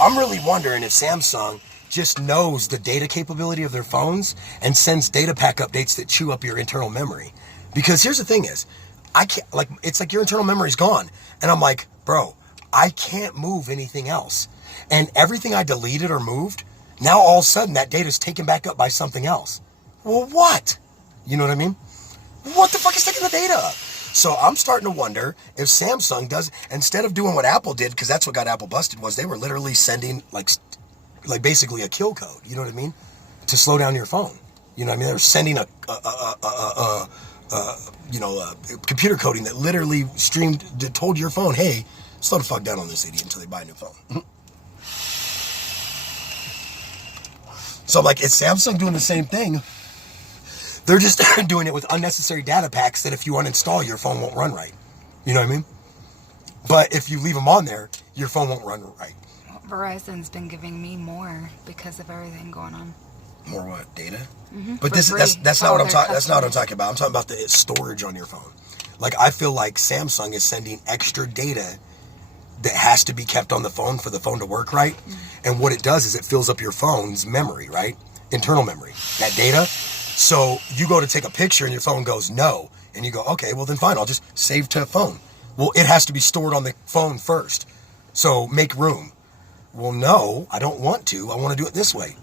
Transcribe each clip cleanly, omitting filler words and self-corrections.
I'm really wondering if Samsung just knows the data capability of their phones and sends data pack updates that chew up your internal memory. Because here's the thing is, I can't, like, it's like your internal memory's gone. And I'm like, bro, I can't move anything else. And everything I deleted or moved, now all of a sudden that data's taken back up by something else. Well, what? You know what I mean? What the fuck is taking the data up? So I'm starting to wonder if Samsung does, instead of doing what Apple did, because that's what got Apple busted, was they were literally sending like basically a kill code, you know what I mean, to slow down your phone. You know what I mean? They were sending a computer coding that literally told your phone, hey, slow the fuck down on this idiot until they buy a new phone. So I'm like, is Samsung doing the same thing? They're just doing it with unnecessary data packs that if you uninstall, your phone won't run right. You know what I mean? But if you leave them on there, your phone won't run right. Verizon's been giving me more because of everything going on. More what? Data? Mm-hmm. But that's not what I'm talking. That's not what I'm talking about. I'm talking about the storage on your phone. Like, I feel like Samsung is sending extra data that has to be kept on the phone for the phone to work right. Mm-hmm. And what it does is it fills up your phone's memory, right? Internal memory. That data. So you go to take a picture and your phone goes no, and you go, okay, well then fine, I'll just save to phone. Well, it has to be stored on the phone first. So make room. Well, no, I don't want to. I want to do it this way.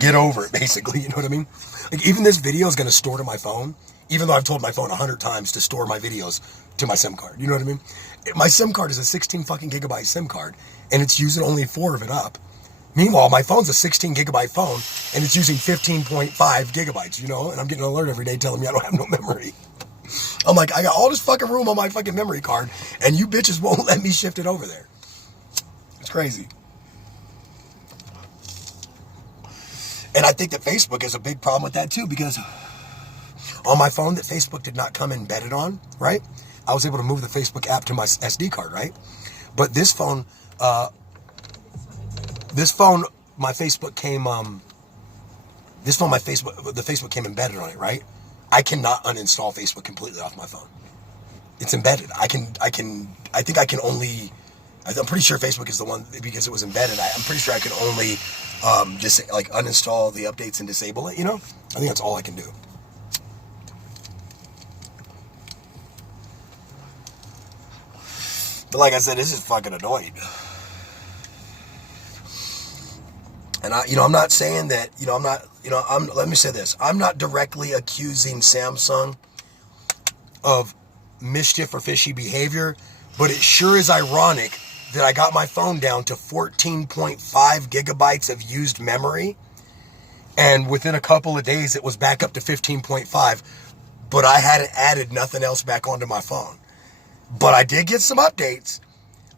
Get over it, basically. You know what I mean? Like, even this video is going to store to my phone, even though I've told my phone 100 times to store my videos to my SIM card. You know what I mean? My SIM card is a 16 fucking gigabyte SIM card, and it's using only 4 of it up. Meanwhile, my phone's a 16 gigabyte phone, and it's using 15.5 gigabytes, you know? And I'm getting an alert every day telling me I don't have no memory. I'm like, I got all this fucking room on my fucking memory card, and you bitches won't let me shift it over there. It's crazy. And I think that Facebook is a big problem with that too, because on my phone that Facebook did not come embedded on, right? I was able to move the Facebook app to my SD card, right? But this phone, my Facebook came, the Facebook came embedded on it, right? I cannot uninstall Facebook completely off my phone. It's embedded. I'm pretty sure Facebook is the one, because it was embedded. I'm pretty sure I can only just like uninstall the updates and disable it, you know? I think that's all I can do. But like I said, this is fucking annoying. And I'm not saying that, let me say this. I'm not directly accusing Samsung of mischief or fishy behavior, but it sure is ironic that I got my phone down to 14.5 gigabytes of used memory, and within a couple of days it was back up to 15.5, but I hadn't added nothing else back onto my phone. But I did get some updates.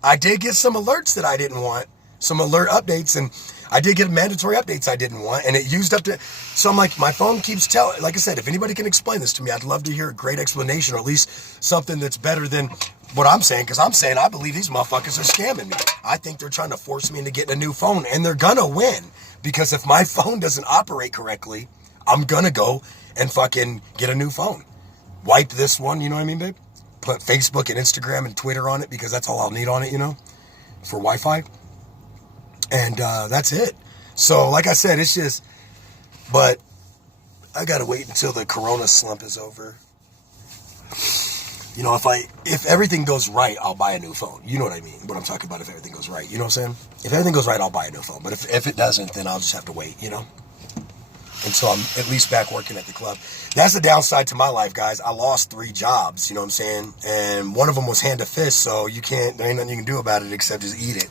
I did get some alerts that I didn't want, some alert updates, and I did get mandatory updates I didn't want, and it used up to, so I'm like, my phone keeps telling, like I said, if anybody can explain this to me, I'd love to hear a great explanation, or at least something that's better than what I'm saying, because I'm saying I believe these motherfuckers are scamming me. I think they're trying to force me into getting a new phone, and they're gonna win, because if my phone doesn't operate correctly, I'm gonna go and fucking get a new phone. Wipe this one, you know what I mean, babe? Put Facebook and Instagram and Twitter on it, because that's all I'll need on it, for Wi-Fi. And that's it. So, like I said, it's just, but I gotta wait until the Corona slump is over. If everything goes right, I'll buy a new phone. You know what I mean? What I'm talking about, if everything goes right. You know what I'm saying? If everything goes right, I'll buy a new phone. But if it doesn't, then I'll just have to wait, until I'm at least back working at the club. That's the downside to my life, guys. I lost 3 jobs, you know what I'm saying? And one of them was hand to fist, so there ain't nothing you can do about it except just eat it.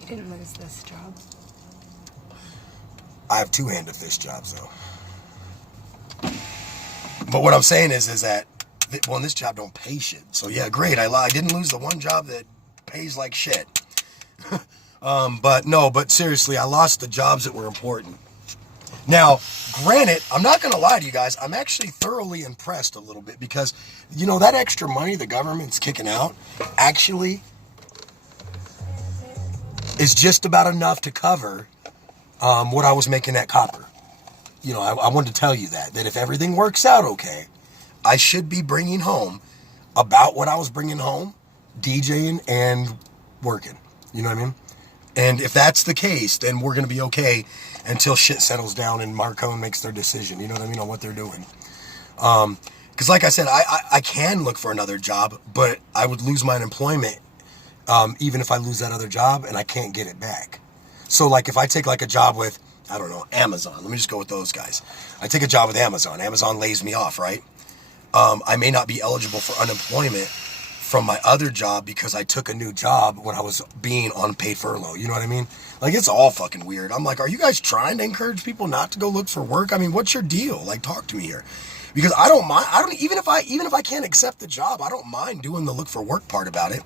You didn't lose this job. I have 2 hand to fist jobs, though. But what I'm saying is that, this job don't pay shit. So yeah, great. I didn't lose the one job that pays like shit. But seriously, I lost the jobs that were important. Now, granted, I'm not going to lie to you guys. I'm actually thoroughly impressed a little bit, because, that extra money the government's kicking out actually is just about enough to cover what I was making at Copper. I wanted to tell you that if everything works out okay, I should be bringing home about what I was bringing home, DJing and working. You know what I mean? And if that's the case, then we're going to be okay until shit settles down and Marcone makes their decision, you know what I mean, on what they're doing. Because like I said, I can look for another job, but I would lose my unemployment even if I lose that other job and I can't get it back. So like if I take like a job with, I don't know, Amazon, let me just go with those guys. I take a job with Amazon. Amazon lays me off, right? I may not be eligible for unemployment from my other job because I took a new job when I was being on paid furlough. You know what I mean? Like, it's all fucking weird. I'm like, are you guys trying to encourage people not to go look for work? I mean, what's your deal? Like, talk to me here. Because I don't mind. Even if I can't accept the job, I don't mind doing the look for work part about it.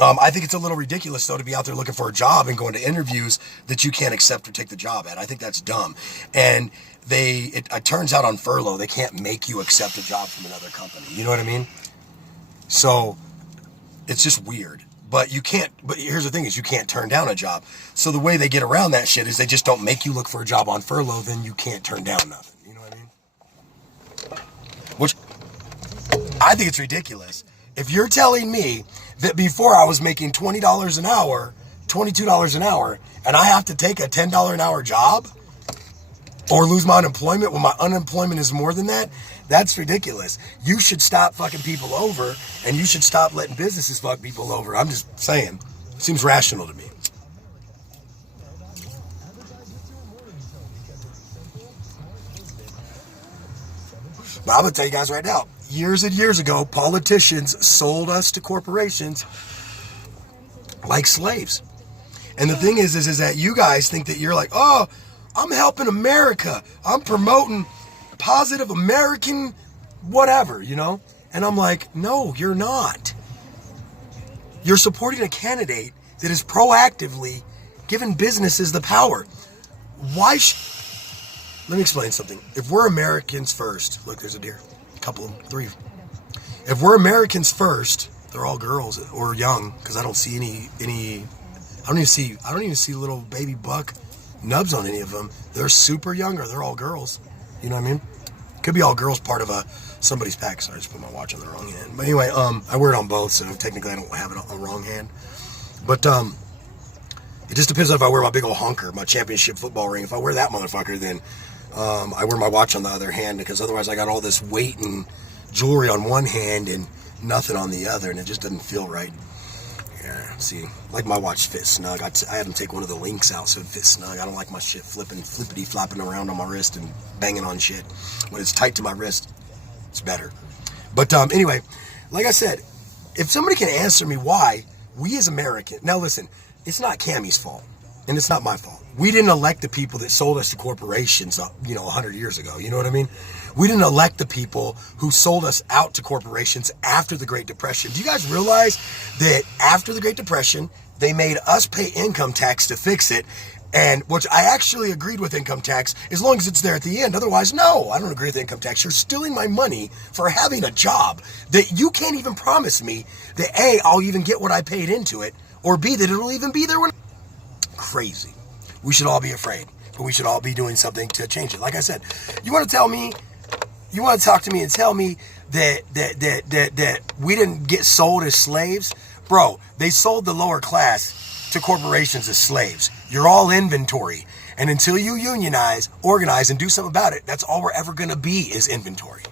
I think it's a little ridiculous, though, to be out there looking for a job and going to interviews that you can't accept or take the job at. I think that's dumb. And it turns out on furlough, they can't make you accept a job from another company. You know what I mean? So it's just weird. But here's the thing is you can't turn down a job. So the way they get around that shit is they just don't make you look for a job on furlough, then you can't turn down nothing. You know what I mean? Which I think it's ridiculous. If you're telling me that before I was making $20 an hour, $22 an hour, and I have to take a $10 an hour job or lose my unemployment when my unemployment is more than that, that's ridiculous. You should stop fucking people over, and you should stop letting businesses fuck people over. I'm just saying. It seems rational to me. But I'm going to tell you guys right now, years and years ago, politicians sold us to corporations like slaves. And the thing is that you guys think that you're like, oh, I'm helping America. I'm promoting positive American whatever, you know? And I'm like, no, you're not. You're supporting a candidate that is proactively giving businesses the power. Let me explain something. If we're Americans first, look, there's a deer, a couple of them, 3. If we're Americans first, they're all girls or young, because I don't see I don't even see little baby buck nubs on any of them. They're super young or they're all girls. You know what I mean? Could be all girls part of somebody's pack. Sorry, I just put my watch on the wrong hand. But anyway, I wear it on both, so technically I don't have it on the wrong hand. But it just depends on if I wear my big old honker, my championship football ring. If I wear that motherfucker, then I wear my watch on the other hand, because otherwise I got all this weight and jewelry on one hand and nothing on the other, and it just doesn't feel right. Yeah, see, like my watch fits snug. I had them take one of the links out so it fits snug. I don't like my shit flippity flopping around on my wrist and banging on shit. When it's tight to my wrist, it's better. But anyway, like I said, if somebody can answer me why we as Americans, now listen, it's not Cammie's fault and it's not my fault. We didn't elect the people that sold us to corporations, 100 years ago. You know what I mean? We didn't elect the people who sold us out to corporations after the Great Depression. Do you guys realize that after the Great Depression, they made us pay income tax to fix it? And which I actually agreed with income tax as long as it's there at the end. Otherwise, no, I don't agree with income tax. You're stealing my money for having a job that you can't even promise me that A, I'll even get what I paid into it, or B, that it'll even be there when. Crazy. We should all be afraid, but we should all be doing something to change it. Like I said, you want to talk to me and tell me that we didn't get sold as slaves? Bro, they sold the lower class to corporations as slaves. You're all inventory. And until you unionize, organize, and do something about it, that's all we're ever going to be is inventory.